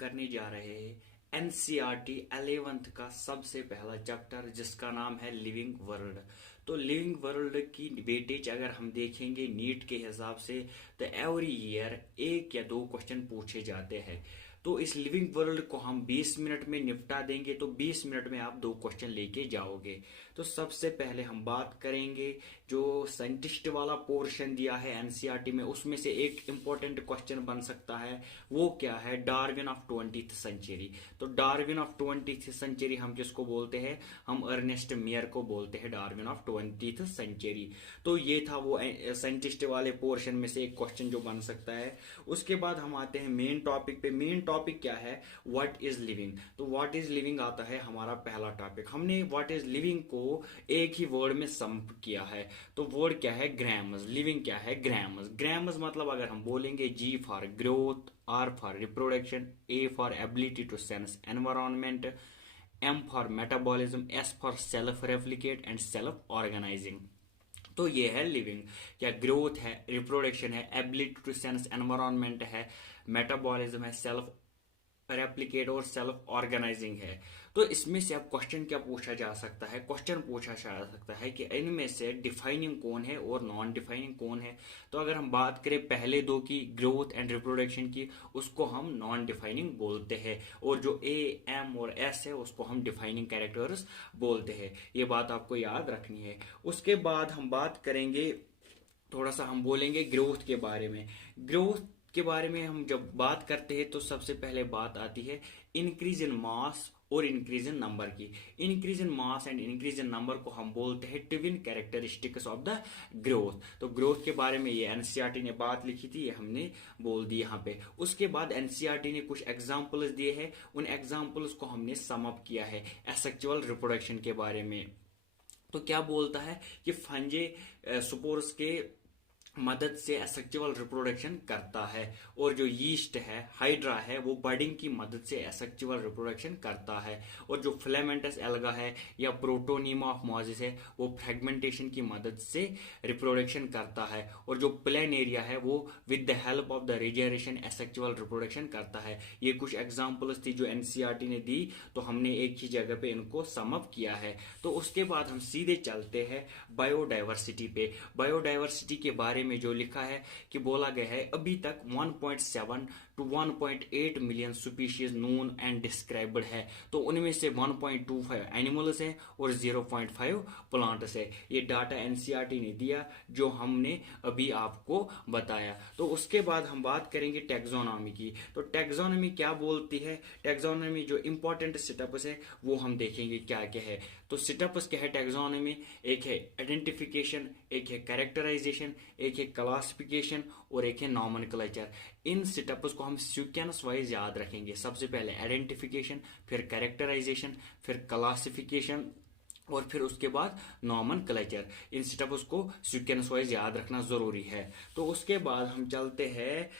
करने जा रहे हैं एनसीईआरटी 11th का सबसे पहला चैप्टर जिसका नाम है लिविंग वर्ल्ड। तो लिविंग वर्ल्ड की वेटेज अगर हम देखेंगे नीट के हिसाब से तो एवरी ईयर एक या दो क्वेश्चन पूछे जाते हैं। तो इस लिविंग वर्ल्ड को हम 20 मिनट में निपटा देंगे तो 20 मिनट में आप दो क्वेश्चन लेके जाओगे। तो सबसे पहले हम बात करेंगे जो साइंटिस्ट वाला पोर्शन दिया है एनसीईआरटी में, उसमें से एक इंपॉर्टेंट क्वेश्चन बन सकता है। वो क्या है? Darwin of 20th century. तो डार्विन ऑफ 20th सेंचुरी हम किसको बोलते हैं? हम अर्नेस्ट मेयर को बोलते हैं डार्विन ऑफ 20th सेंचुरी। तो ये था वो साइंटिस्ट वाले पोर्शन में से एक क्वेश्चन जो बन सकता है। उसके बाद हम आते हैं मेन टॉपिक पे। मेन टॉपिक क्या है? What is living. तो व्हाट इज लिविंग आता है हमारा पहला टॉपिक। हमने व्हाट इज लिविंग को एक ही वर्ड में सम किया है। तो वर्ड क्या है? ग्रामस। लिविंग क्या है? ग्रामस। ग्रामस मतलब अगर हम बोलेंगे G for growth, R for reproduction, A for ability to sense environment, M for metabolism, S for self replicate and self organizing. तो ये है लिविंग। क्या ग्रोथ है, रिप्रोडक्शन है, एबिलिटी टू सेंस एनवायरमेंट है, मेटाबॉलिज्म है, सेल्फ रेप्लिकेट और self organizing है। तो इसमें से अब क्वेश्चन क्या पूछा जा सकता है? क्वेश्चन पूछा जा सकता है कि इनमें से डिफाइनिंग कौन है और नॉन डिफाइनिंग कौन है। तो अगर हम बात करें पहले दो की, ग्रोथ एंड रिप्रोडक्शन की, उसको हम नॉन डिफाइनिंग बोलते हैं, और जो ए, एम और एस है उसको हम डिफाइनिंग कैरेक्टर्स बोलते हैं। ये बात आपको याद रखनी है। उसके बाद हम बात करेंगे, थोड़ा सा हम बोलेंगे ग्रोथ के बारे में। ग्रोथ के बारे में हम जब बात करते हैं तो सबसे पहले बात आती है इंक्रीज इन मास और इंक्रीज इन नंबर की। Increase in mass and increase in number को हम बोलते हैं twin characteristics of the growth. तो ग्रोथ के बारे में ये एनसीईआरटी ने बात लिखी थी, ये हमने बोल दी यहाँ पे। उसके बाद एनसीईआरटी ने कुछ एग्जाम्पल्स दिए हैं, उन एग्जाम्पल्स को हमने सम अप किया है एसेक्सुअल रिप्रोडक्शन के बारे में। तो क्या बोलता है कि फंजे स्पोर्स के मदद से एसेक्सुअल रिप्रोडक्शन करता है, और जो यीस्ट है, हाइड्रा है, वो बडिंग की मदद से एसेक्सुअल रिप्रोडक्शन करता है, और जो फिलामेंटस एल्गा है या प्रोटोनिमा ऑफ मॉजिस है वो फ्रेगमेंटेशन की मदद से रिप्रोडक्शन करता है, और जो प्लेनेरिया है वो with the help of the regeneration asexual reproduction करता है। ये कुछ एग्जांपल्स थी जो एनसीईआरटी ने दी, तो हमने एक ही जगह पे इनको सम अप किया है। तो उसके बाद हम सीधे चलते हैं बायोडाइवर्सिटी पे। बायोडाइवर्सिटी के बारे में जो लिखा है कि बोला गया है अभी तक 1.7 to 1.8 million species known and described है। तो उनमें से 1.25 एनिमल्स हैं और 0.5 प्लांट्स है। ये डाटा एनसीईआरटी ने दिया जो हमने अभी आपको बताया। तो उसके बाद हम बात करेंगे टैक्सोनॉमी की। तो टैक्सोनॉमी क्या बोलती है? टैक्सोनॉमी जो इंपॉर्टेंट सेटअप्स है वो हम देखेंगे क्या क्या है। तो सेटअप्स क्या है टैक्सोनॉमी? एक है आइडेंटिफिकेशन, एक है कैरेक्टराइजेशन, एक है क्लासिफिकेशन और एक है नॉमेनक्लेचर। इन सेटअप्स को हम सीक्वेंस वाइज याद रखेंगे। सबसे पहले आइडेंटिफिकेशन, फिर कैरेक्टराइजेशन, फिर क्लासिफिकेशन और फिर उसके बाद नॉमेनक्लेचर। इन सेटअप्स को सीक्वेंस वाइज याद रखना जरूरी है। तो उसके बाद हम चलते हैं,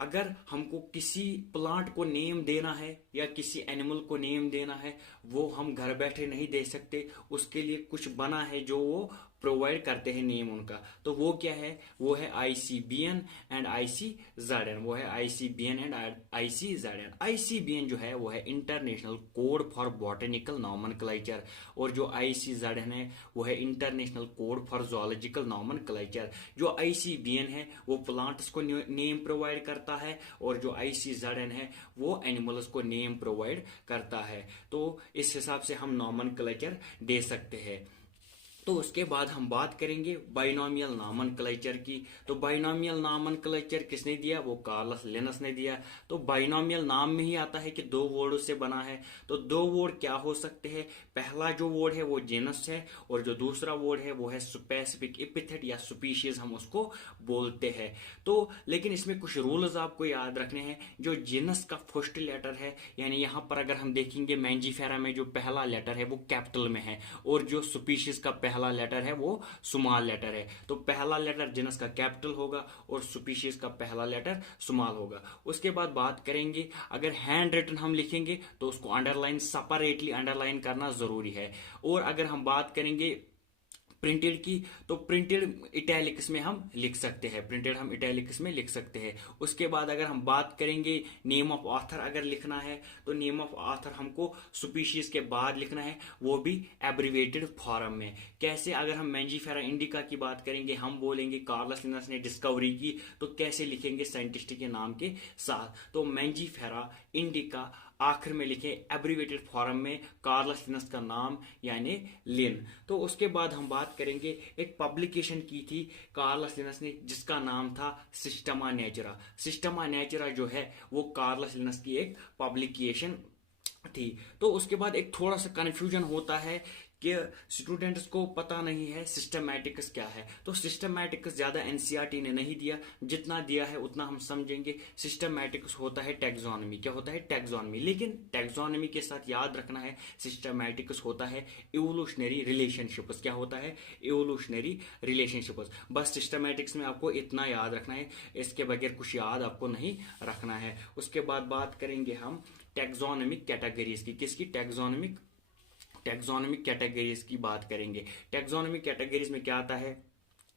अगर हमको किसी प्लांट को नेम देना है या किसी एनिमल को नेम देना है, वो हम घर बैठे नहीं दे सकते। उसके लिए कुछ बना है जो वो प्रोवाइड करते हैं नेम उनका। तो वो क्या है? वो है आईसीबीएन एंड आईसीजेडएन। वो है आईसीबीएन एंड आईसीजेडएन। आईसीबीएन जो है वो है international code for botanical nomenclature, और जो आईसीजेडएन है वो है international code for zoological nomenclature. जो आईसीबीएन है वो प्लांट्स को नेम प्रोवाइड करता है, और जो आईसीजेडएन है वो एनिमल्स को नेम प्रोवाइड करता है। तो इस हिसाब से हम नॉमेनक्लेचर दे सकते हैं। तो उसके बाद हम बात करेंगे बाइनोमियल नॉमेनक्लेचर की। तो बाइनोमियल नॉमेनक्लेचर किसने दिया? वो कार्लस लिनस ने दिया। तो बाइनोमियल नाम में ही आता है कि दो वर्ड से बना है। तो दो वर्ड क्या हो सकते हैं? पहला जो वर्ड है वो जीनस है, और जो दूसरा वर्ड है वो है स्पेसिफिक एपिथेट या स्पीशीज हम उसको बोलते हैं। तो लेकिन इसमें कुछ रूल्स आपको याद रखने हैं। जो जीनस का फर्स्ट लेटर है, यानी यहां पर अगर हम देखेंगे मैंजीफेरा में जो पहला लेटर है वो कैपिटल में है, और जो स्पीशीज का पहला लेटर है वो स्मॉल लेटर है। तो पहला लेटर जीनस का कैपिटल होगा और स्पीशीज का पहला लेटर स्मॉल होगा। उसके बाद बात करेंगे, अगर हैंड रिटन हम लिखेंगे तो उसको अंडरलाइन, सेपरेटली अंडरलाइन करना जरूरी है। और अगर हम बात करेंगे प्रिंटेड की, तो प्रिंटेड इटैलिक्स में हम लिख सकते हैं, प्रिंटेड हम इटैलिक्स में लिख सकते हैं। उसके बाद अगर हम बात करेंगे नेम ऑफ ऑथर अगर लिखना है, तो नेम ऑफ ऑथर हमको सुपीशीज के बाद लिखना है, वो भी एब्रीवेटेड फॉर्म में। कैसे? अगर हम मैंजीफेरा इंडिका की बात करेंगे, हम बोलेंगे कार्लस लिनस ने डिस्कवरी की, तो कैसे लिखेंगे? साइंटिस्ट के नाम के साथ। तो मैंजीफेरा इंडिका आखिर में लिखे एब्रीवेटेड फॉर्म में, कार्लस लिनस का नाम यानी लिन। तो उसके बाद हम बात करेंगे, एक पब्लिकेशन की थी कार्लस लिनस ने जिसका नाम था सिस्टमा नेचुरा। सिस्टमा नेचुरा जो है वो कार्लस लिनस की एक पब्लिकेशन थी। तो उसके बाद एक थोड़ा सा कंफ्यूजन होता है कि स्टूडेंट्स को पता नहीं है सिस्टमैटिक्स क्या है। तो सिस्टमैटिक्स ज्यादा एनसीईआरटी ने नहीं दिया, जितना दिया है उतना हम समझेंगे। सिस्टमैटिक्स होता है टैक्सोनॉमी। क्या होता है? टैक्सोनॉमी। लेकिन टैक्सोनॉमी के साथ याद रखना है सिस्टमैटिक्स होता है इवोल्यूशनरी रिलेशनशिप्स। क्या होता है? Evolutionary relationships. बस सिस्टमैटिक्स में आपको इतना याद रखना है, इसके बगैर कुछ याद आपको नहीं रखना है। उसके बाद बात करेंगे हम टैक्सोनॉमिक कैटेगरीज की। किसकी? टैक्सोनॉमिक कैटेगरीज की बात करेंगे। टैक्सोनॉमिक कैटेगरीज में क्या आता है?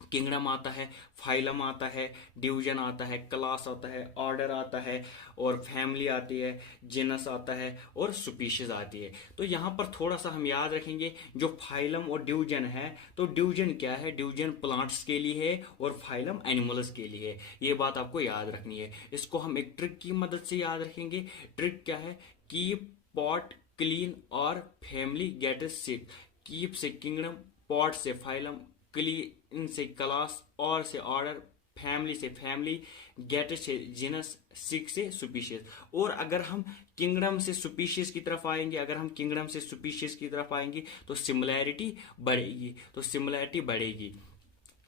किंगडम आता है, फाइलम आता है, डिवीजन आता है, क्लास आता है, ऑर्डर आता है, और फैमिली आती है, जीनस आता है, और सुपीशीज आती है। तो यहाँ पर थोड़ा सा हम याद रखेंगे, जो फाइलम और डिवीजन है, तो डिवीजन क्या है? डिवीजन प्लांट्स के लिए है और फाइलम एनिमल्स के लिए है। ये बात आपको याद रखनी है। इसको हम एक ट्रिक की मदद से याद रखेंगे। ट्रिक क्या है? कीप पॉट क्लीन और फैमिली गेट सिक। कीप से किंगडम, पॉट से फाइलम, क्लीन से क्लास, और से ऑर्डर, फैमिली से फैमिली, गेट से जीनस, सिक से सुपीशियस। और अगर हम किंगडम से सुपीशियस की तरफ आएंगे, अगर हम किंगडम से सुपीशियस की तरफ आएंगे तो सिमिलैरिटी बढ़ेगी, तो सिमिलैरिटी बढ़ेगी।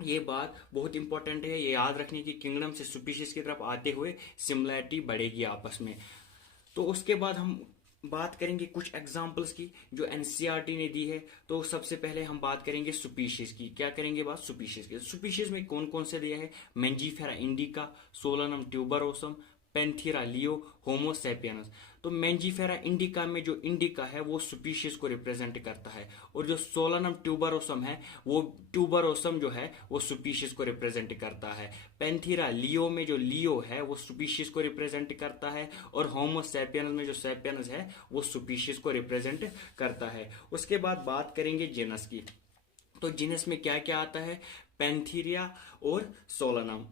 ये बात बहुत इंपॉर्टेंट है, ये याद रखने की। किंगडम से सुपीशियस की तरफ आते हुए सिमिलैरिटी बढ़ेगी आपस में। तो उसके बाद हम बात करेंगे कुछ एग्जाम्पल्स की जो एनसीईआरटी ने दी है। तो सबसे पहले हम बात करेंगे सुपीशीज की। क्या करेंगे? बात सुपीशीज की। सुपीशीज में कौन कौन से दिया है? मैंजीफेरा इंडिका, सोलनम ट्यूबरोसम, पेंथीरा लियो, होमो सैपियनस। तो मैंजीफेरा इंडिका में जो इंडिका है वो सुपीशीज को रिप्रेजेंट करता है, और जो सोलनम ट्यूबरोसम है वो ट्यूबरोसम जो है वो सुपीशीज को रिप्रेजेंट करता है। पेंथीरा लियो में जो लियो है वो सुपीशीज को रिप्रेजेंट करता है, और होमो सैपियनस में जो सैपियनस है वो सुपीशीज को रिप्रेजेंट करता है। उसके बाद बात करेंगे जीनस की। तो जीनस में क्या क्या आता है? पेंथीरिया और सोलनम।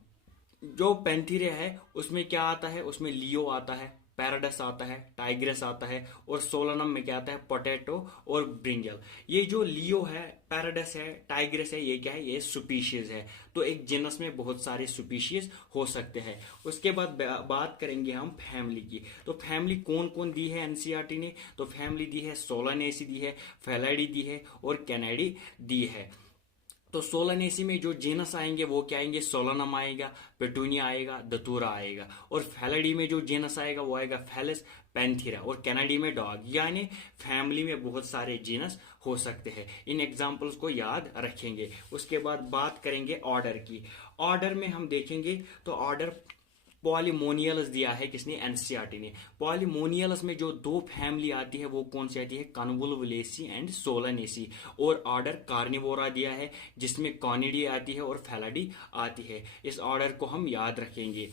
जो पेंथीरिया है उसमें क्या आता है? उसमें लियो आता है, पैराडस आता है, टाइग्रेस आता है, और सोलनम में क्या आता है? पोटैटो और ब्रिंजल। ये जो लियो है, पैराडस है, टाइग्रेस है, ये क्या है? ये सुपीशीज है। तो एक जीनस में बहुत सारे सुपीशीज हो सकते हैं। उसके बाद बात करेंगे हम फैमिली की। तो फैमिली कौन कौन दी है एनसीईआरटी ने? तो फैमिली दी है सोलानेसी दी है, फेलाइडी दी है, और कैनेडी दी है। तो सोलानेसी में जो जीनस आएंगे वो क्या आएंगे? सोलनम आएगा, पेटूनिया आएगा, दतूरा आएगा। और फैलाडी में जो जीनस आएगा वो आएगा फेलिस, पैंथीरा, और कैनेडी में डॉग। यानी फैमिली में बहुत सारे जीनस हो सकते हैं। इन एग्जाम्पल्स को याद रखेंगे। उसके बाद बात करेंगे ऑर्डर की। ऑर्डर में हम देखेंगे तो ऑर्डर पॉलीमोनियल्स दिया है किसने? एनसीईआरटी ने। पॉलीमोनियल्स में जो दो फैमिली आती है वो कौन सी आती है? कन्वोल्वुलेसी एंड सोलानेसी। और ऑर्डर कार्निवोरा दिया है जिसमें कॉनिडी आती है और फैलाडी आती है। इस ऑर्डर को हम याद रखेंगे।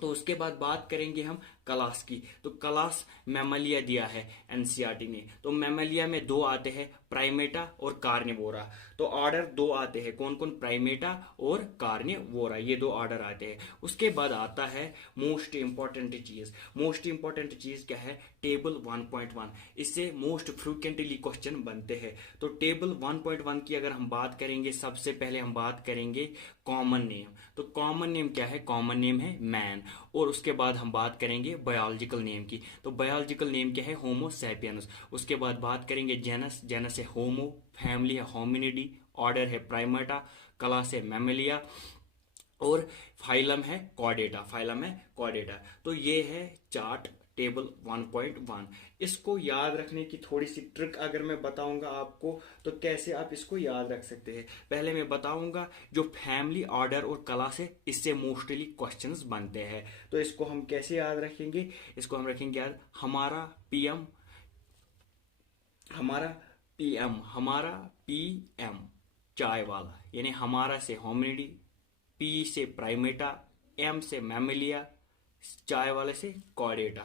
तो उसके बाद बात करेंगे हम क्लास की। तो क्लास मैमलिया दिया है एनसीईआरटी ने। तो मैमलिया में दो आते हैं, प्राइमेटा और कार्निवोरा। तो ऑर्डर दो आते हैं, कौन कौन? प्राइमेटा और कार्निवोरा, ये दो ऑर्डर आते हैं। उसके बाद आता है मोस्ट इंपॉर्टेंट चीज। मोस्ट इंपॉर्टेंट चीज क्या है? टेबल 1.1। इससे मोस्ट फ्रिक्वेंटली क्वेश्चन बनते हैं। तो टेबल 1.1 की अगर हम बात करेंगे, सबसे पहले हम बात करेंगे कॉमन नेम। तो कॉमन नेम क्या है? कॉमन नेम है मैन। और उसके बाद हम बात करेंगे बायोलॉजिकल नेम की। तो बायोलॉजिकल नेम क्या है? Homo sapiens. उसके बाद बात करेंगे जेनस। जेनस है होमो, फैमिली है होमिनिडी, ऑर्डर है प्राइमेटा, क्लास है मैमेलिया, और फाइलम है कॉर्डेटा। फाइलम है कॉर्डेटा। तो ये है चार्ट टेबल 1.1। इसको याद रखने की थोड़ी सी ट्रिक अगर मैं बताऊंगा आपको तो कैसे आप इसको याद रख सकते हैं। पहले मैं बताऊंगा जो फैमिली, ऑर्डर और क्लास है इससे मोस्टली क्वेश्चंस बनते हैं। तो इसको हम कैसे याद रखेंगे? इसको हम रखेंगे याद, हमारा पीएम, हमारा पीएम, हमारा पीएम, चाय वाला, यानी हमारा से होमिनिडी, पी से प्राइमेटा, एम से मैमेलिया, चाय वाले से कॉर्डेटा।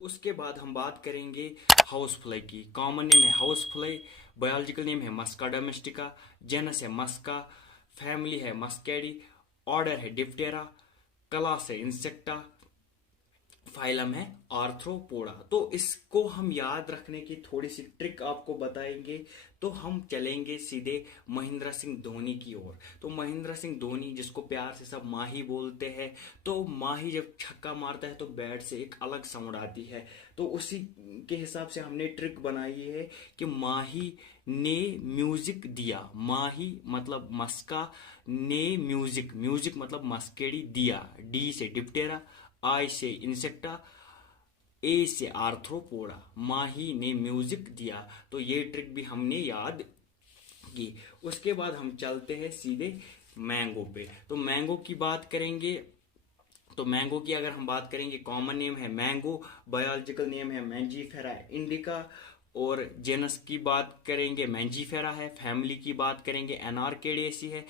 उसके बाद हम बात करेंगे हाउस फ्लाई की। कॉमन नेम है हाउस फ्लाई, बायोलॉजिकल नेम है मस्का डोमेस्टिका, जेनस है मस्का, फैमिली है मस्कैडी, ऑर्डर है डिप्टेरा, क्लास है इंसेक्टा, फाइलम है आर्थ्रोपोडा। तो इसको हम याद रखने की थोड़ी सी ट्रिक आपको बताएंगे। तो हम चलेंगे सीधे महेंद्र सिंह धोनी की ओर। तो महेंद्र सिंह धोनी, जिसको प्यार से सब माही बोलते हैं, तो माही जब छक्का मारता है तो बैट से एक अलग साउंड आती है। तो उसी के हिसाब से हमने ट्रिक बनाई है कि माही ने म्यूजिक दिया। माही मतलब मस्का, ने म्यूजिक, म्यूजिक मतलब मस्केडी, दिया, डी से डिप्टेरा, आई से इंसेक्टा, ए से आर्थ्रोपोडा, माही ने म्यूजिक दिया। तो ये ट्रिक भी हमने याद की। उसके बाद हम चलते हैं सीधे मैंगो पे। तो मैंगो की बात करेंगे। तो मैंगो की अगर हम बात करेंगे, कॉमन नेम है मैंगो, बायोलॉजिकल नेम है मैंजीफेरा इंडिका, और जेनस की बात करेंगे मैंजीफेरा है, फैमिली की बात करेंगे एनार्केडिएसी है,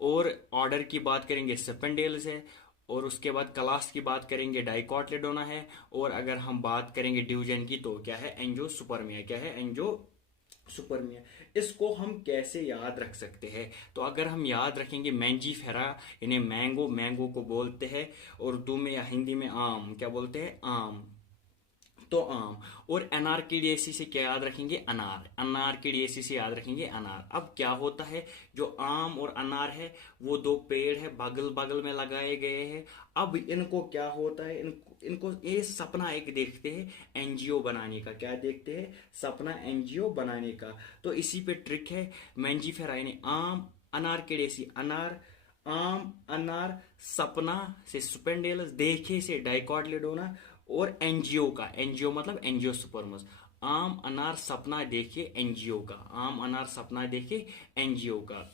और ऑर्डर की बात करेंगे सेपेंडेल्स है, और उसके बाद क्लास की बात करेंगे डाइकोटलेडोना है, और अगर हम बात करेंगे डिवीजन की तो क्या है एंजियोस्पर्मिया। क्या है एंजियोस्पर्मिया। इसको हम कैसे याद रख सकते हैं? तो अगर हम याद रखेंगे मैंजीफेरा यानी मैंगो, मैंगो को बोलते हैं उर्दू में या हिंदी में आम, क्या बोलते हैं आम, तो आम। और एनार्किडिएसी से क्या याद रखेंगे अनार, एनार्किडिएसी से याद रखेंगे अनार। अब क्या होता है, जो आम और अनार है वो दो पेड़ है बगल बगल में लगाए गए हैं। अब इनको क्या होता है, इनको ये सपना एक देखते हैं एनजीओ बनाने का। क्या देखते हैं? सपना एनजीओ बनाने का। तो इसी पे ट्रिक है मैंजीफेरा यानी आम, अनार्किडिएसी अनार, आम अनार, सपना से सुपेंडेलस, देखे से डाइकोटिलेडोना, और एनजीओ का, एनजीओ मतलब एंजियोस्पर्मस। आम अनार सपना देखे एनजीओ का, आम अनार सपना देखे एनजीओ का।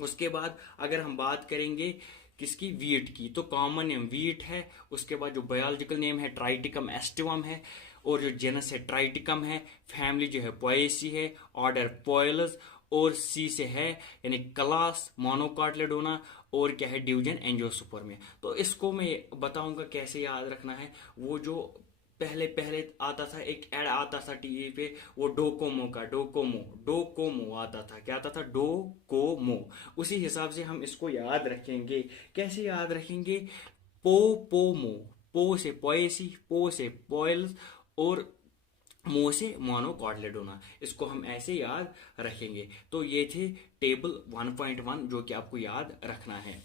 उसके बाद अगर हम बात करेंगे किसकी, वीट की, तो कॉमन नेम वीट है। उसके बाद जो बायोलॉजिकल नेम है ट्राइटिकम एस्टिवम है, और जो जेनस है ट्राइटिकम है, फैमिली जो है पोएसी है, ऑर्डर पोएलस, और सी से है यानी क्लास मोनोकार्टिलेडोना, और क्या है डिवीजन एंजियोस्पर्मिया। तो इसको मैं बताऊंगा कैसे याद रखना है। वो जो पहले पहले आता था, एक ऐड आता था टीवी पे, वो डोकोमो का, डोकोमो डोकोमो आता था। क्या आता था? डोकोमो। उसी हिसाब से हम इसको याद रखेंगे। कैसे याद रखेंगे? पोमो, पो से पोएसी, पो से पोइल्स, और मो से मोनोकॉटिलेडोना। इसको हम ऐसे याद रखेंगे। तो ये थे टेबल 1.1 जो कि आपको याद रखना है।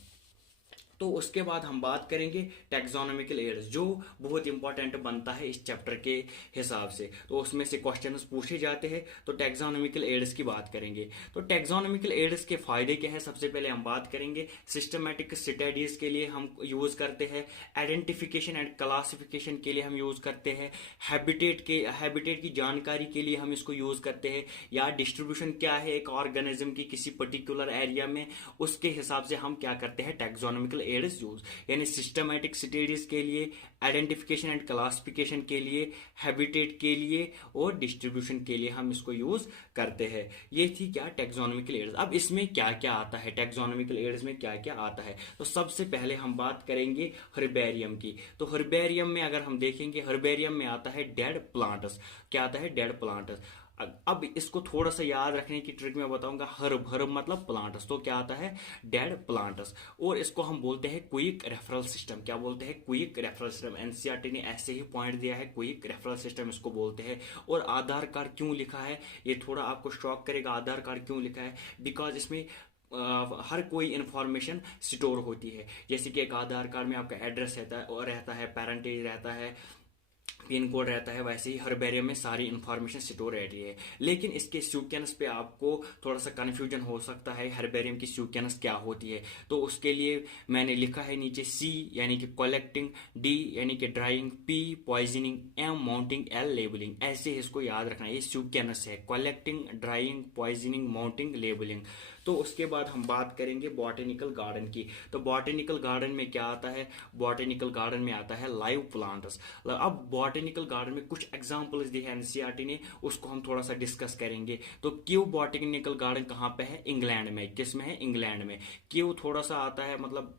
तो उसके बाद हम बात करेंगे टैक्सोनॉमिकल एड्स, जो बहुत इंपॉर्टेंट बनता है इस चैप्टर के हिसाब से। तो उसमें से क्वेश्चंस पूछे जाते हैं। तो टैक्सोनॉमिकल एड्स की बात करेंगे। तो टैक्सोनॉमिकल एड्स के फायदे क्या है, सबसे पहले हम बात करेंगे। सिस्टमैटिक स्टडीज के लिए हम यूज करते हैं, आइडेंटिफिकेशन एंड क्लासिफिकेशन के लिए हम यूज करते हैं, हैबिटेट की जानकारी के लिए हम इसको यूज करते हैं, या डिस्ट्रीब्यूशन क्या है एक ऑर्गेनिज्म की किसी पर्टिकुलर एरिया में, उसके हिसाब से हम क्या करते हैं टैक्सोनॉमिकल एड्स यूज। यानी सिस्टमैटिक स्टडीज के लिए, आइडेंटिफिकेशन एंड क्लासिफिकेशन के लिए, हैबिटेट के लिए, और डिस्ट्रीब्यूशन के लिए हम इसको यूज करते हैं। ये थी क्या टैक्सोनॉमिकल एड्स। अब इसमें क्या क्या आता है, टैक्सोनॉमिकल एड्स में क्या क्या आता है? तो सबसे पहले हम बात करेंगे हर्बेरियम की। तो हर्बेरियम में अगर हम देखेंगे, हर्बेरियम में आता है डेड प्लांट्स। क्या आता है? Dead plants. अब इसको थोड़ा सा याद रखने की ट्रिक मैं बताऊंगा। हर्ब, हर्ब मतलब प्लांट्स, तो क्या आता है? Dead plants. और इसको हम बोलते हैं क्विक रेफरल सिस्टम। क्या बोलते हैं? Quick referral system. एनसीईआरटी ने ऐसे ही पॉइंट दिया है, क्विक रेफरल सिस्टम इसको बोलते हैं। और आधार कार्ड क्यों लिखा है, ये थोड़ा आपको शॉक करेगा। आधार कार्ड क्यों लिखा है? बिकॉज इसमें हर कोई इंफॉर्मेशन स्टोर होती है। जैसे कि एक आधार कार्ड में आपका एड्रेस रहता है, पेरेंटेज रहता है, पिन कोड रहता है, वैसे ही हर्बेरियम में सारी इंफॉर्मेशन स्टोर रहती है। लेकिन इसके सीक्वेंस पे आपको थोड़ा सा कंफ्यूजन हो सकता है, हर्बेरियम की सीक्वेंस क्या होती है। तो उसके लिए मैंने लिखा है नीचे सी यानी कि कलेक्टिंग, डी यानी कि drying, P poisoning, M mounting, L labelling. ऐसे इसको याद रखना है। ये सीक्वेंस है, collecting, drying, poisoning, mounting, labelling. तो उसके बाद हम बात करेंगे बॉटेनिकल गार्डन की। तो बॉटेनिकल गार्डन में क्या आता है? बॉटेनिकल गार्डन में आता है लाइव प्लांट्स। अब बॉटेनिकल गार्डन में कुछ एग्जांपल्स दी है एनसीईआरटी ने, उसको हम थोड़ा सा डिस्कस करेंगे। तो क्यों बॉटेनिकल गार्डन कहाँ पे है? इंग्लैंड में। किस में है? इंग्लैंड में। क्यों थोड़ा सा आता है, मतलब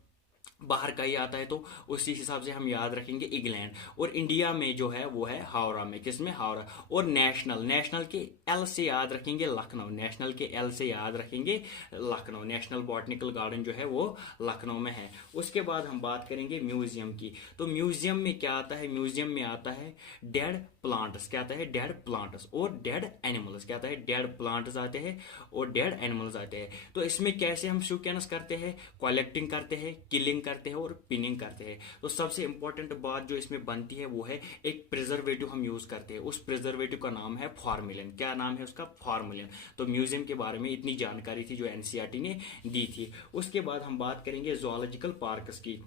बाहर का ही आता है, तो उसी हिसाब से हम याद रखेंगे इंग्लैंड। और इंडिया में जो है वो है हावड़ा में। किसमें? हावड़ा। और नेशनल, नेशनल के एल से याद रखेंगे लखनऊ। नेशनल के एल से याद रखेंगे लखनऊ। नेशनल बॉटनिकल गार्डन जो है वो लखनऊ में है। उसके बाद हम बात करेंगे म्यूजियम की। तो म्यूजियम में क्या आता है? म्यूजियम में आता है डेड प्लांट्स। क्या आता है? Dead plants. और डेड एनिमल्स। क्या आता है? डेड प्लांट्स आते हैं और डेड एनिमल्स आते हैं। तो इसमें कैसे हम सिक्वेंस करते हैं? कलेक्टिंग करते हैं, किलिंग करते हैं और पिनिंग करते हैं। तो सबसे इंपॉर्टेंट बात जो इसमें बनती है वो है एक प्रिजर्वेटिव हम यूज करते हैं। उस प्रिजर्वेटिव का नाम है फॉर्मेलिन। क्या नाम है उसका? फॉर्मेलिन। तो म्यूजियम के बारे में इतनी जानकारी थी जो एनसीईआरटी ने दी थी। उसके बाद हम बात करेंगे जूलॉजिकल पार्क्स की।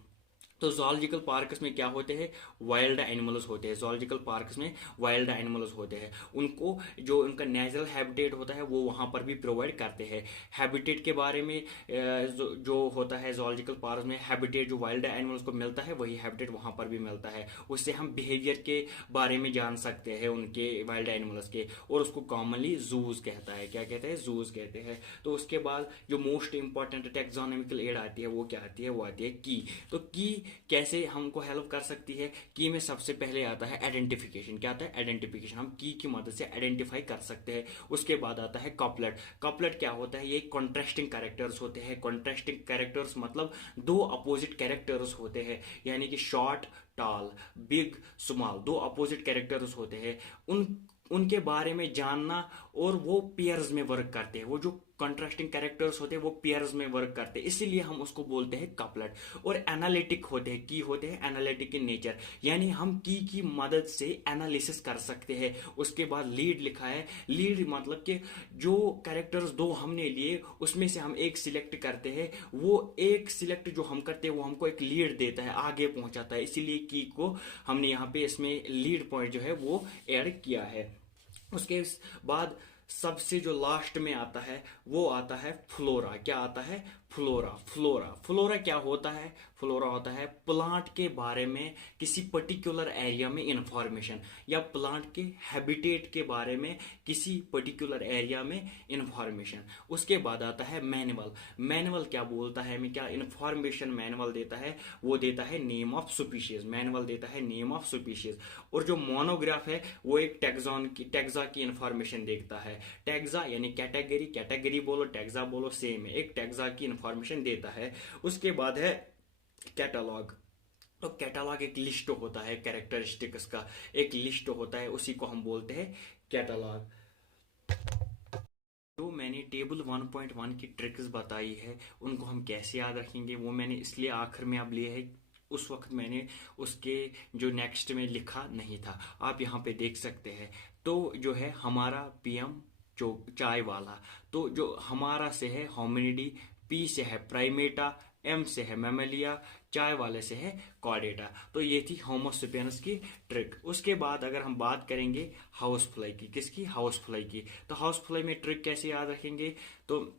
तो जूलॉजिकल पार्क्स में क्या होते हैं? वाइल्ड एनिमल्स होते हैं। जूलॉजिकल पार्क्स में वाइल्ड एनिमल्स होते हैं। उनको जो उनका नेचुरल हैबिटेट होता है वो वहां पर भी प्रोवाइड करते हैं। हैबिटेट के बारे में जो होता है जूलॉजिकल पार्क में, हैबिटेट जो वाइल्ड एनिमल्स को मिलता है वही हैबिटेट वहां पर भी मिलता है। उससे हम बिहेवियर के बारे में जान सकते हैं उनके, वाइल्ड एनिमल्स के। और उसको कॉमनली जूज कहता है। क्या कहते हैं? जूज कहते हैं। तो उसके बाद जो मोस्ट इंपॉर्टेंट टेक्सोनॉमिकल एड आती है वो क्या आती है? वो आती है की। तो की कैसे हमको हेल्प कर सकती है? की में सबसे पहले आता है आइडेंटिफिकेशन। क्या आता है? आइडेंटिफिकेशन। हम की मदद से आइडेंटिफाई कर सकते हैं। उसके बाद आता है कपलेट। कपलेट क्या होता है? ये कॉन्ट्रास्टिंग कैरेक्टर्स होते हैं। कॉन्ट्रास्टिंग कैरेक्टर्स मतलब दो अपोजिट कैरेक्टर्स होते हैं, यानी कि शॉर्ट टॉल, बिग स्मॉल, दो अपोजिट कैरेक्टर्स होते हैं। उनके बारे में जानना, और वो पेयर्स में वर्क करते हैं। वो जो कंट्रास्टिंग कैरेक्टर्स होते हैं वो पेयर्स में वर्क करते हैं, इसीलिए हम उसको बोलते हैं कपलेट। और एनालिटिक होते हैं, की होते हैं एनालिटिक इन नेचर, यानी हम की मदद से एनालिसिस कर सकते हैं। उसके बाद लीड लिखा है। लीड मतलब कि जो कैरेक्टर्स दो हमने लिए उसमें से हम एक सिलेक्ट करते हैं, वो एक सिलेक्ट जो हम करते हैं वो हमको एक लीड देता है, आगे पहुंचाता है। इसीलिए की को हमने यहाँ पे इसमें लीड पॉइंट जो है वो ऐड किया है। उसके बाद सबसे जो लास्ट में आता है वो आता है फ्लोरा। क्या आता है? फ्लोरा। फ्लोरा, फ्लोरा क्या होता है? फ्लोरा होता है प्लांट के बारे में किसी पर्टिकुलर एरिया में इंफॉर्मेशन, या प्लांट के हैबिटेट के बारे में किसी पर्टिकुलर एरिया में इंफॉर्मेशन। उसके बाद आता है मैनुअल। मैनुअल क्या बोलता है हमें? क्या इंफॉर्मेशन मैनुअल देता है? वो देता है नेम ऑफ स्पीशीज। मैनुअल देता है नेम ऑफ स्पीशीज। और जो मोनोग्राफ है वो एक टैक्सा की इंफॉर्मेशन देखता है। टैक्सा यानी कैटेगरी, कैटेगरी बोलो टैक्सा बोलो सेम है, एक टैक्सा की इंफॉर्मेशन देता है। उसके बाद है कैटलॉग। तो कैटलॉग एक लिस्ट होता है, कैरेक्टरिस्टिक्स का एक लिस्ट होता है, उसी को हम बोलते हैं कैटलॉग। जो मैंने टेबल 1.1 की ट्रिक्स बताई है उनको हम कैसे याद रखेंगे वो मैंने इसलिए आखिर में अब लिए है, उस वक्त मैंने उसके जो नेक्स्ट में लिखा नहीं था, आप यहाँ पे देख सकते हैं। तो जो है हमारा पीएम जो चाय वाला, तो जो हमारा से है होमिनिडी, पी से है प्राइमेटा, एम से है मेमेलिया, चाय वाले से है कॉर्डेटा। तो ये थी होमोसेपियंस की ट्रिक। उसके बाद अगर हम बात करेंगे हाउस फ्लाई की, किसकी? हाउस फ्लाई की। तो हाउस फ्लाई में ट्रिक कैसे याद रखेंगे? तो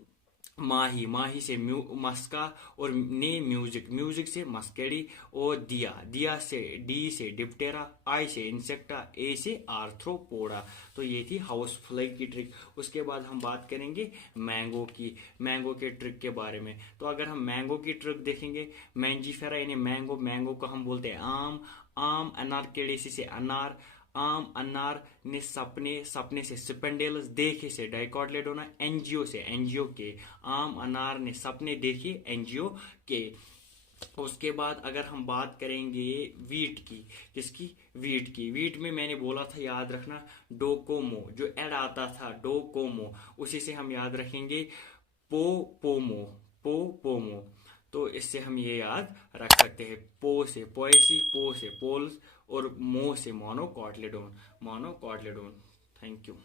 माही, माही से मस्का, और ने म्यूजिक, म्यूजिक से मस्केडी, और दिया, दिया से डी से डिप्टेरा, आई से इंसेक्टा, ए से आर्थ्रोपोडा। तो ये थी हाउस फ्लाई की ट्रिक। उसके बाद हम बात करेंगे मैंगो की, मैंगो के ट्रिक के बारे में। तो अगर हम मैंगो की ट्रिक देखेंगे, मैंजीफेरा यानी मैंगो, मैंगो को हम बोलते हैं आम, आम अनारकेडेसी से अनार, आम अनार ने सपने, सपने से स्पेंडेलस, देखे से डाइकोटलेडोना, एनजीओ से एनजीओ के, आम अनार ने सपने देखे एनजीओ के। उसके बाद अगर हम बात करेंगे वीट की, किसकी? वीट की। वीट में मैंने बोला था याद रखना डोकोमो, जो एड आता था डोकोमो, उसी से हम याद रखेंगे पो पोमो, पो पोमो। तो इससे हम ये याद रख सकते हैं, पो से पोएसी, पो से पोल्स, और मो से मोनोकॉटलेडोन, मोनोकॉटलेडोन। Thank you.